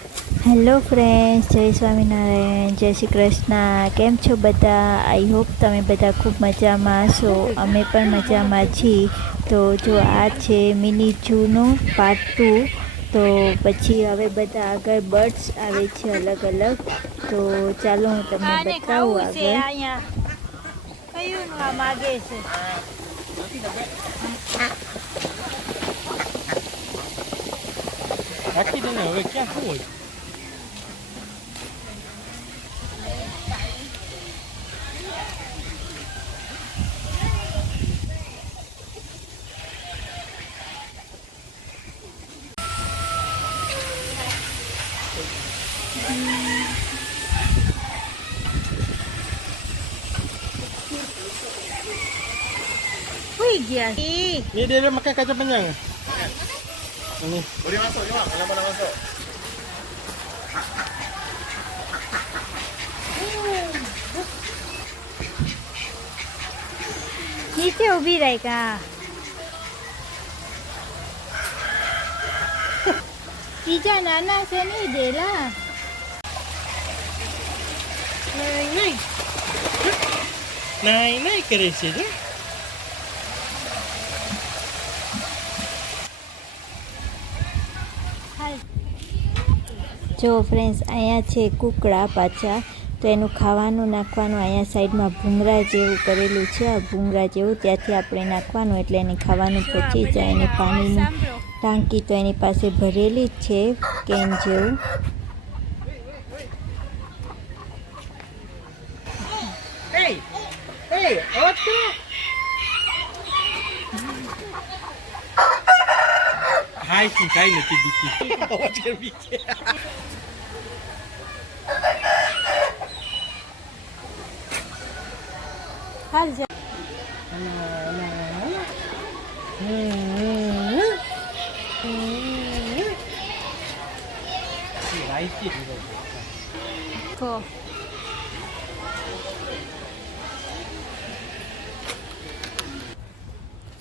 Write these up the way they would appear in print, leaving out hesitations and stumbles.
Hello friends, જય સ્વામિનારાયણ, જય શ્રી કૃષ્ણ. કેમ છો બધા? આઈ હોપ તમે બધા ખૂબ મજામાં હશો. અમે પણ મજામાં છીએ. તો જો આ છે મિની ઝૂનું પાર્ટ 2. તો પછી હવે બધા આગળ બર્ડ્સ આવે છે અલગ અલગ. તો ચાલો હું તમને બતાવું આગળ. કયું માગે છે? રાખી દે ને, હવે ક્યાં શું હોય? Wih, dia. Ni dia makan kacang panjang. Ini. Boleh masuk je bang, kalau mana masuk. નીચે ઊભી રહી કા બીજા નાના છે નહીં દેલા Naik. Naik કરે છે જો. જો ફ્રેન્ડ્સ, અહીંયા છે કુકડા પાછા. તો એનું ખાવાનું નાખવાનું અહીંયા સાઈડમાં ભૂંગળા જેવું કરેલું છે. આ ભૂંગળા જેવું ત્યાંથી આપણે નાખવાનું એટલે એને ખાવાનું પચી જાય. અને પાણીની ટાંકી તો એની પાસે ભરેલી જ છે કેન જેવું. Hey. Hey, awak tu. Hai sih kain nanti bikin. Awak jangan bikin. હાલ જા કો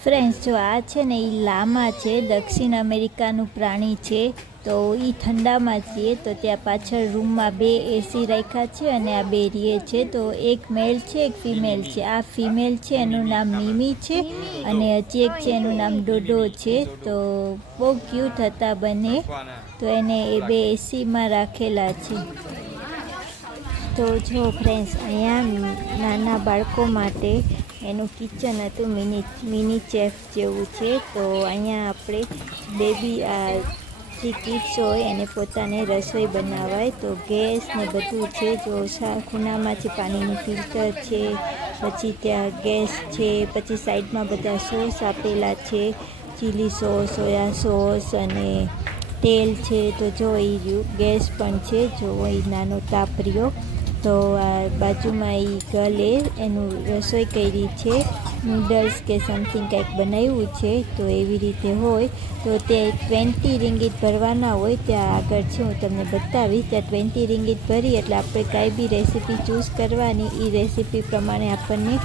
ફ્રેન્ડ્સ, જો આ છે ને એ લામા છે, દક્ષિણ અમેરિકાનું પ્રાણી છે. તો એ ઠંડામાં જ રહે. તો ત્યાં પાછળ રૂમમાં 2 એસી રાખ્યા છે અને આ 2 રીએ છે. તો એક મેલ છે, એક ફિમેલ છે. આ ફિમેલ છે એનું નામ મીમી છે અને હજી એક છે એનું નામ ડોડો છે. તો બહુ ક્યુટ હતા બંને. તો એને એ 2 એસીમાં રાખેલા છે. તો જો ફ્રેન્ડ્સ, અહીંયા નાના બાળકો માટે એનું કિચન હતું, મિની ચેફ જેવું છે. તો અહીંયા આપણે બેબી જે કિડ્સ હોય એને પોતાને રસોઈ બનાવાય. તો ગેસ ને બધું છે. જો ખૂણામાં છે પાણીનું ફિલ્ટર છે, પછી ત્યાં ગેસ છે, પછી સાઈડમાં બધા સોસ આપેલા છે, ચીલી સોસ, સોયા સોસ અને તેલ છે. તો જો એ ગેસ પણ છે. જો એ નાનો તાપરીઓ. તો આ બાજુમાં એ ગર્લે એનું રસોઈ કરી છે, નૂડલ્સ કે સમથિંગ કંઈક બનાવ્યું છે. તો એવી રીતે હોય. તો તે 20 રિંગીટ ભરવાના હોય. ત્યાં આગળ છે, હું તમને બતાવીશ. ત્યાં 20 રિંગીટ ભરી એટલે આપણે કાંઈ બી રેસીપી ચૂઝ કરવાની. એ રેસીપી પ્રમાણે આપણને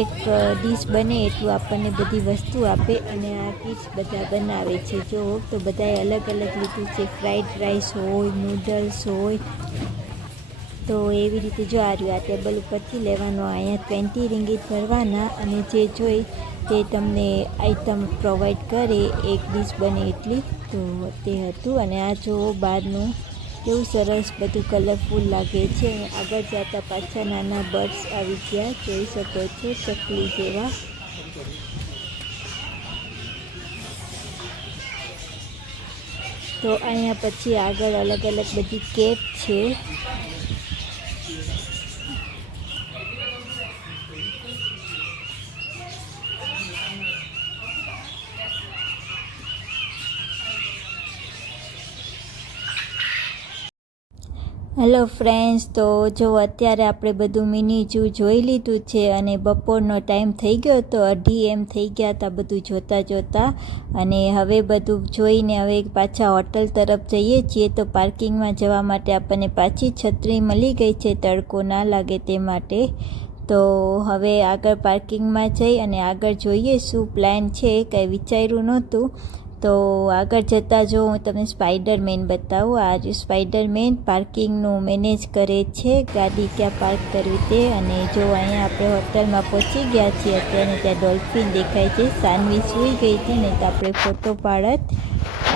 એક ડીશ બને એટલું આપણને બધી વસ્તુ આપે. અને આ કિડ્સ બધા બનાવે છે. જો તો બધાએ અલગ અલગ લીધું છે. ફ્રાઈડ રાઈસ હોય, નૂડલ્સ હોય. તો એવી રીતે જો આ રહ્યું, આ ટેબલ ઉપરથી લેવાનું. અહીંયા 20 રિંગીટ ભરવાના અને જે જોઈ તે તમને આઈટમ પ્રોવાઈડ કરે, એક ડીશ બને એટલી. તો તે હતું. અને આ જો બહારનું કેવું સરસ બધું કલરફુલ લાગે છે. આગળ જતા પાછા નાના બર્ડ્સ આવી ગયા, જોઈ શકો છો, ચકલી જેવા. તો અહીંયા પછી આગળ અલગ અલગ બધી કેપ છે. હેલો ફ્રેન્ડ્સ, તો જો અત્યારે આપણે બધું મિની ઝૂ જોઈ લીધું છે અને બપોરનો ટાઈમ થઈ ગયો તો 2:30 એમ થઈ ગયા હતા બધું જોતાં. અને હવે બધું જોઈને હવે પાછા હોટલ તરફ જઈએ છીએ. તો પાર્કિંગમાં જવા માટે આપણને પાછી છત્રી મળી ગઈ છે, તડકો ના લાગે તે માટે. તો હવે આગળ પાર્કિંગમાં જઈ અને આગળ જોઈએ શું પ્લાન છે, કંઈ વિચાર્યું નહોતું. તો તો આગળ જતાં જો હું તમને સ્પાઈડરમેન બતાવું. આ જે સ્પાઈડરમેન પાર્કિંગનું મેનેજ કરે છે, ગાડી ક્યાં પાર્ક કરવી તે. અને જો અહીંયા આપણે હોટલમાં પહોંચી ગયા છીએ અત્યારે. ત્યાં ડોલ્ફિન દેખાય છે. સાનવી સૂઈ ગઈ હતી ને તો આપણે ફોટો પાડત.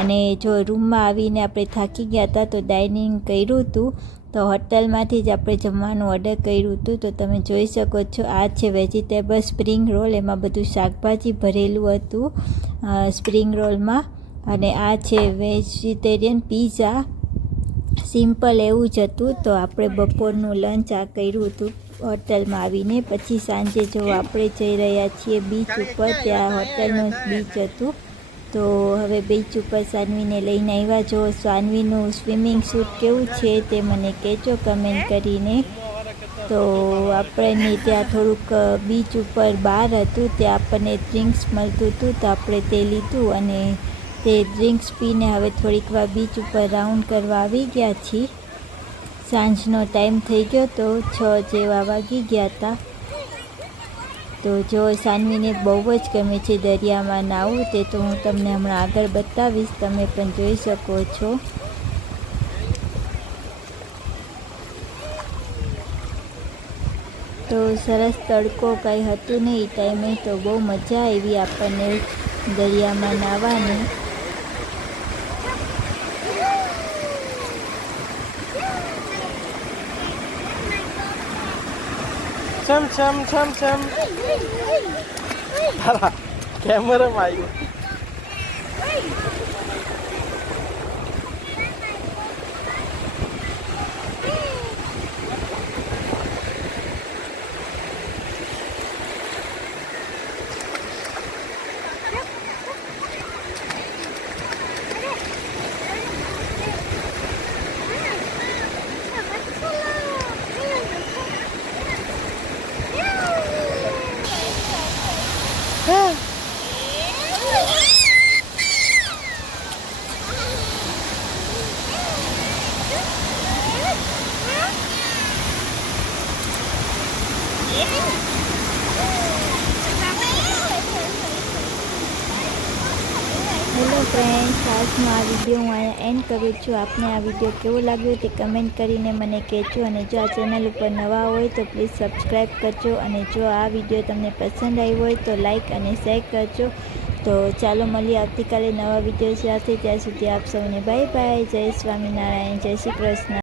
અને જો રૂમમાં આવીને આપણે થાકી ગયા હતા તો ડાઇનિંગ કર્યું હતું. તો હોટલમાંથી જ આપણે જમવાનું ઓર્ડર કર્યું હતું. તો તમે જોઈ શકો છો આ છે વેજીટેબલ સ્પ્રિંગ રોલ. એમાં બધું શાકભાજી ભરેલું હતું સ્પ્રિંગ રોલમાં. અને આ છે વેજીટેરિયન પીઝા. સિમ્પલ એવું જ હતું. તો આપણે બપોરનું લંચ આ કર્યું હતું હોટલમાં આવીને. પછી સાંજે જો આપણે જઈ રહ્યા છીએ બીચ ઉપર. ત્યાં હોટલનું બીચ હતું. તો હવે બીચ ઉપર સાનવીને લઈને આવ્યા. જો સાનવીનું સ્વિમિંગ સૂટ કેવું છે તે મને કહેજો કમેન્ટ કરીને. તો આપણને ત્યાં થોડુંક બીચ ઉપર બાર હતું, ત્યાં આપણને ડ્રિંક્સ મળતું હતું. તો આપણે તે લીધું અને તે ડ્રિંક્સ પીને હવે થોડીક વાર બીચ ઉપર રાઉન્ડ કરવા આવી ગયા છીએ. સાંજનો ટાઈમ થઈ ગયો તો 6 જેવા વાગી ગયા હતા. તો જો સાનવીને બહુ જ ગમે છે દરિયામાં નાહવું. તે તો હું તમને હમણાં આગળ બતાવીશ, તમે પણ જોઈ શકો છો. તો સરસ તડકો કંઈ હતું નહીં એ ટાઈમે. તો બહુ મજા આવી આપણને દરિયામાં નાહવાની. ચમ તારા કેમેરામાં આવ્યું. હેલો ફ્રેન્ડ્સ, આજનો આ વિડીયો હું અહીંયા એન્ડ કરું છું. આપને આ વિડીયો કેવો લાગ્યો તે કમેન્ટ કરીને મને કહેજો. અને જો આ ચેનલ ઉપર નવા હોય તો પ્લીઝ સબસ્ક્રાઈબ કરજો. અને જો આ વિડીયો તમને પસંદ આવ્યો હોય તો લાઈક અને શેર કરજો. તો ચાલો મળીએ આવતીકાલે નવા વિડીયો સાથે. ત્યાં સુધી આપ સૌને બાય બાય. જય સ્વામિનારાયણ, જય શ્રી કૃષ્ણ.